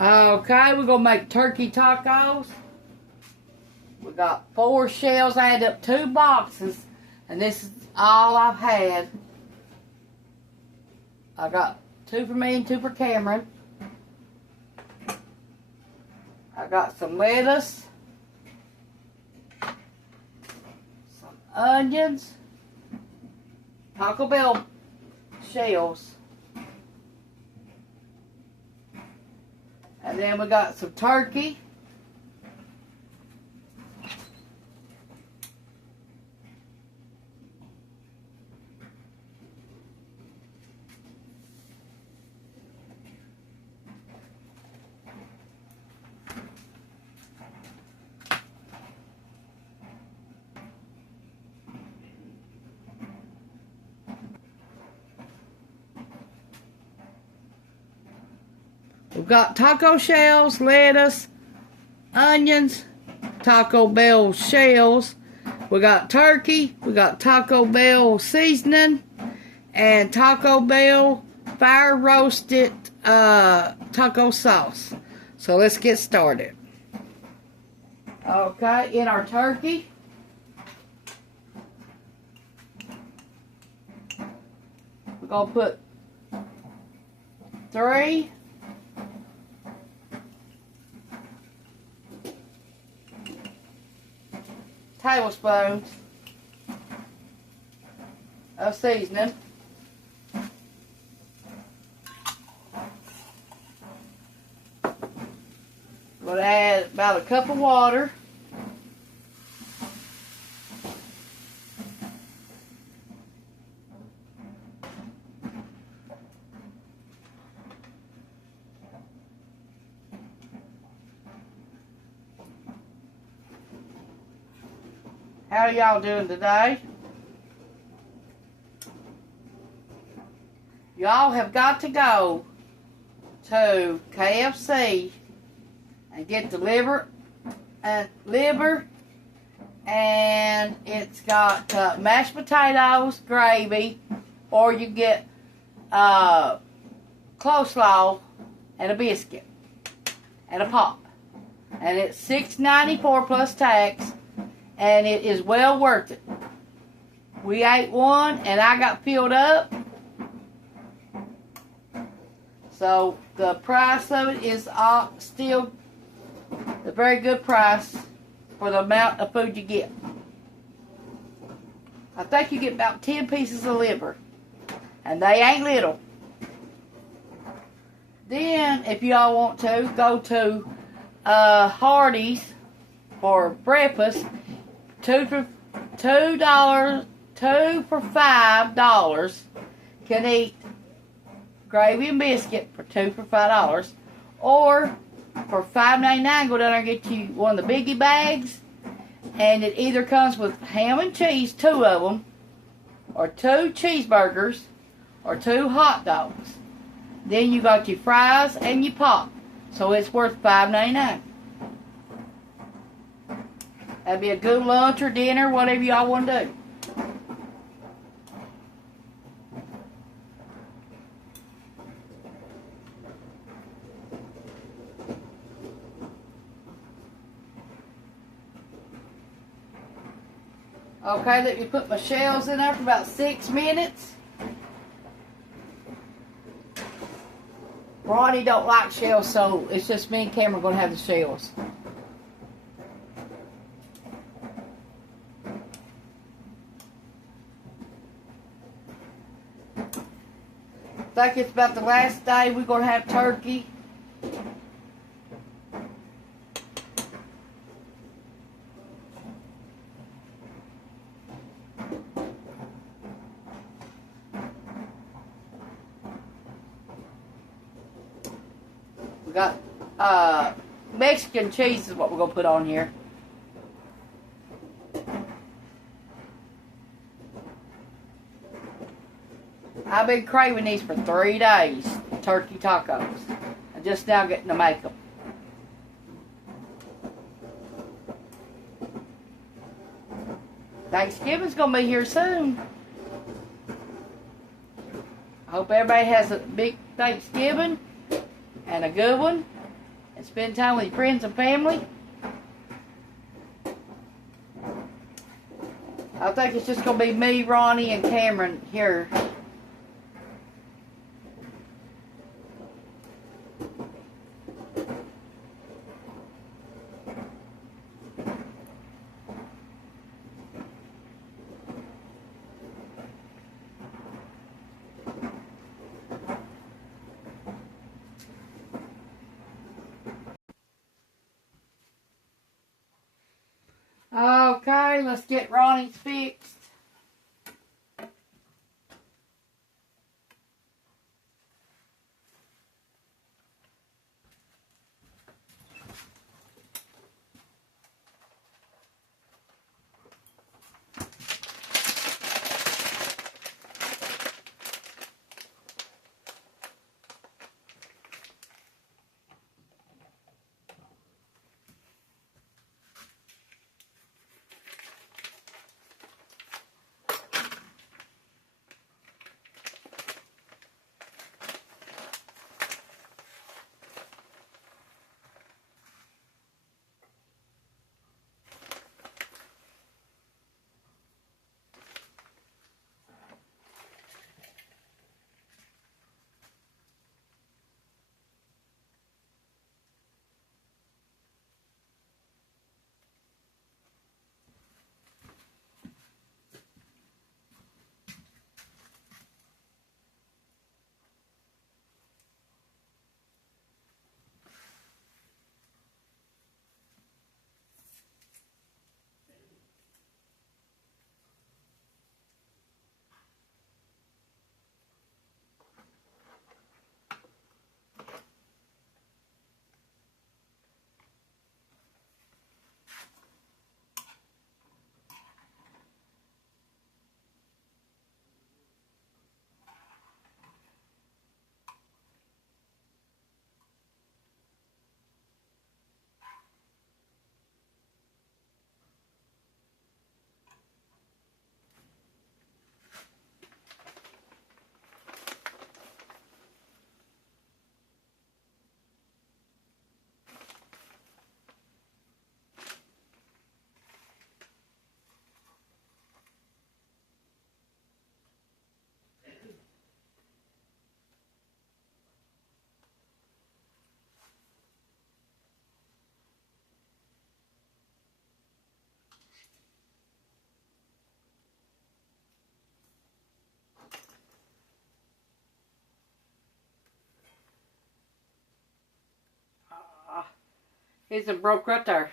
Okay, we're gonna make turkey tacos. We got 4 shells. I added up 2 boxes, and this is all I've had. I got 2 for me and 2 for Cameron. I got some lettuce, some onions, Taco Bell shells, and then we got some turkey. We've got taco shells, lettuce, onions, Taco Bell shells. We got turkey. We got Taco Bell seasoning and Taco Bell fire roasted taco sauce. So let's get started. Okay, in our turkey, we're gonna put 3 tablespoons of seasoning. We'll add about a cup of water. How y'all doing today? Y'all have got to go to KFC and get the liver, and it's got mashed potatoes, gravy, or you get coleslaw and a biscuit and a pop, and it's $6.94 plus tax. And it is well worth it. We ate one, and I got filled up. So the price of it is still a very good price for the amount of food you get. I think you get about 10 pieces of liver, and they ain't little. Then, if y'all want to, go to Hardee's for breakfast. $2 for $5 can eat gravy and biscuit for $2 for $5, or for $5.99 go down there and get you one of the biggie bags, and it either comes with ham and cheese, 2 of them, or 2 cheeseburgers, or 2 hot dogs. Then you got your fries and your pop, so it's worth $5.99. That'd be a good lunch or dinner, whatever y'all want to do. Okay, let me put my shells in there for about 6 minutes. Ronnie don't like shells, so it's just me and Cameron going to have the shells. I think it's about the last day we're going to have turkey. We got Mexican cheese is what we're going to put on here. I've been craving these for 3 days, turkey tacos. I'm just now getting to make them. Thanksgiving's going to be here soon. I hope everybody has a big Thanksgiving and a good one. and spend time with your friends and family. I think it's just going to be me, Ronnie, and Cameron here. Okay, let's get Ronnie's fixed. It's broke right there.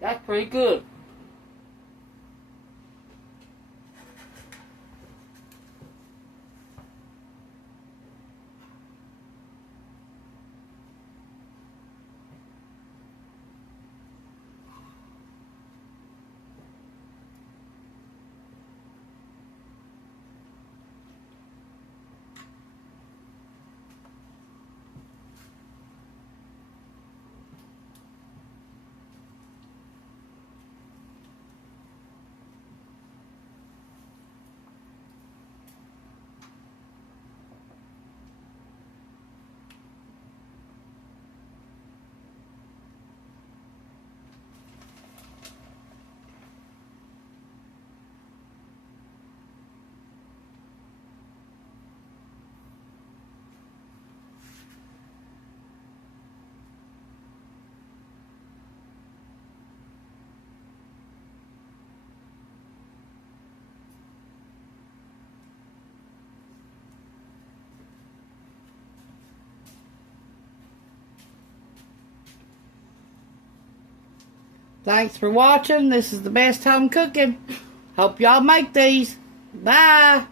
That's pretty good. Thanks for watching. This is the best home cooking. Hope y'all make these. Bye.